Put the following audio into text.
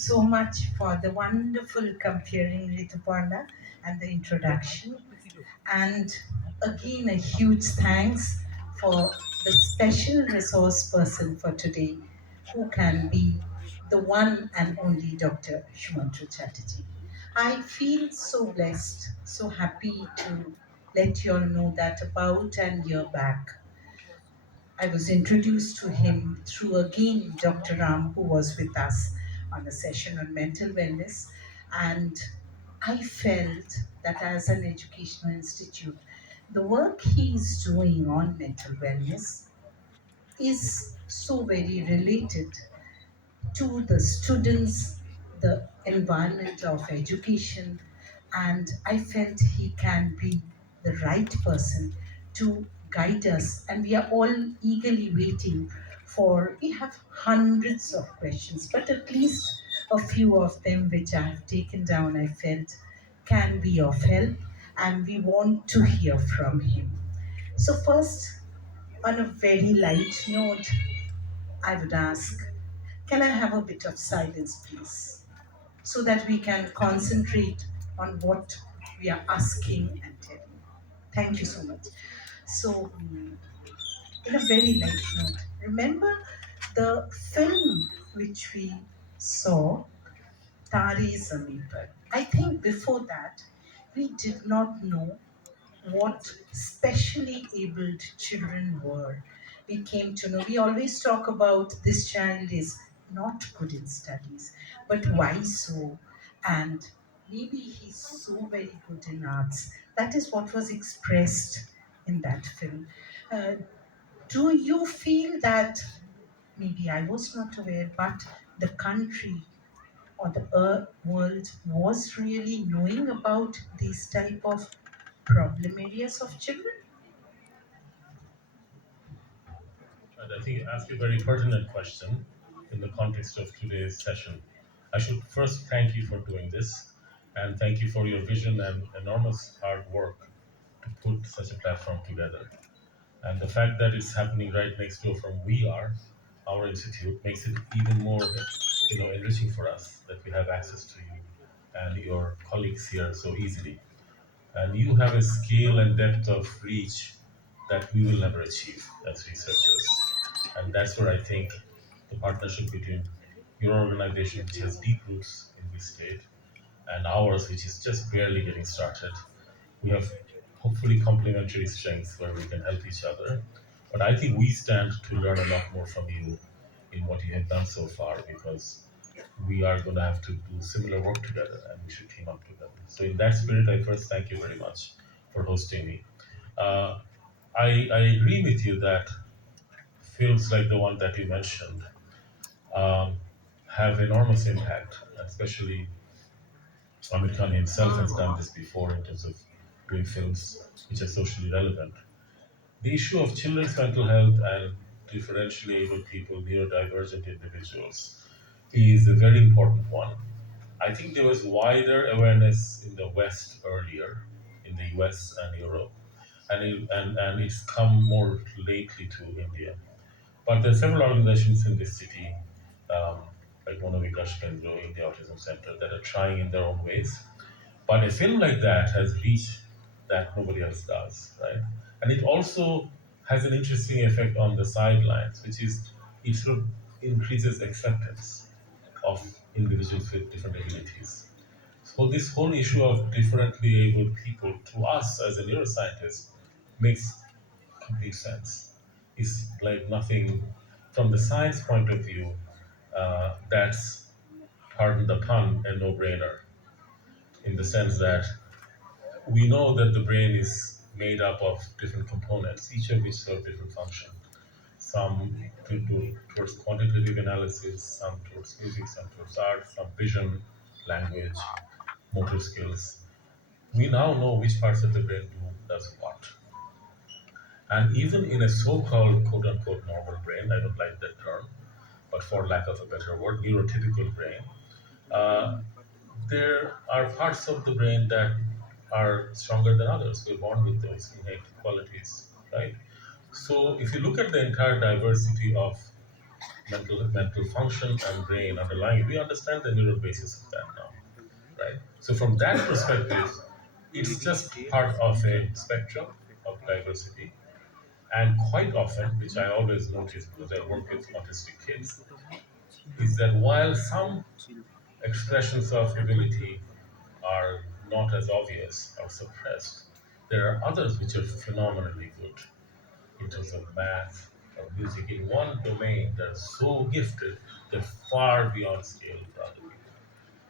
so much for the wonderful comparing Rituparna and the introduction. And again, a huge thanks for the special resource person for today, who can be the one and only Dr. Sumantra Chatterjee. I feel so blessed, so happy to let you all know that about a year back, I was introduced to him through again Dr. Ram, who was with us on a session on mental wellness. And I felt that as an educational institute, the work he is doing on mental wellness is so very related to the students, the environment of education, and I felt he can be the right person to guide us. And we are all eagerly waiting for, we have hundreds of questions, but at least a few of them which I have taken down, I felt can be of help, and we want to hear from him. So, first, on a very light note, I would ask, can I have a bit of silence, please? So that we can concentrate on what we are asking and telling. Thank you so much. So, in a very light note, remember the film which we saw, Tare Zameen Par? I think before that, we did not know what specially abled children were. We came to know, we always talk about this child is not good in studies, but why so? And maybe he's so very good in arts. That is what was expressed in that film. Uh, do you feel that maybe I was not aware, but the country or the world was really knowing about these type of problem areas of children? And I think you asked a very pertinent question in the context of today's session. I should first thank you for doing this, and thank you for your vision and enormous hard work to put such a platform together. And the fact that it's happening right next door from our institute, makes it even more, enriching for us that we have access to you and your colleagues here so easily. And you have a scale and depth of reach that we will never achieve as researchers. And that's where I think the partnership between your organization, which has deep roots in this state, and ours, which is just barely getting started, we have hopefully complementary strengths where we can help each other. But I think we stand to learn a lot more from you in what you have done so far, because we are going to have to do similar work together and we should team up together. So, in that spirit, I first thank you very much for hosting me. Uh, I agree with you that films like the one that you mentioned um, have enormous impact, especially Amir Khan himself has done this before in terms of doing films which are socially relevant. The issue of children's mental health and differentially able people, neurodivergent individuals, is a very important one. I think there was wider awareness in the West earlier, in the US and Europe, and it's come more lately to India. But there are several organizations in this city, um, like Mono Vikas Kendra in the Autism Center, that are trying in their own ways. But a film like that has reach that nobody else does, right? And it also has an interesting effect on the sidelines, which is it sort of increases acceptance of individuals with different abilities. So this whole issue of differently abled people to us as a neuroscientist makes complete sense. It's like nothing from the science point of view. That's, pardon the pun, a no-brainer in the sense that we know that the brain is made up of different components, each of which serve different function. Some towards quantitative analysis, some towards music, some towards art, some vision, language, motor skills. We now know which parts of the brain does what. And even in a so-called quote-unquote normal brain, I don't like that term, but for lack of a better word, neurotypical brain, uh, there are parts of the brain that are stronger than others. We're born with those innate qualities, right? So if you look at the entire diversity of mental function and brain underlying it. We understand the neural basis of that now, right? So from that perspective, it's just part of a spectrum of diversity. And quite often, which I always notice because I work with autistic kids, is that while some expressions of ability are not as obvious or suppressed, there are others which are phenomenally good in terms of math or music. In one domain, they're so gifted, they're far beyond scale for other people.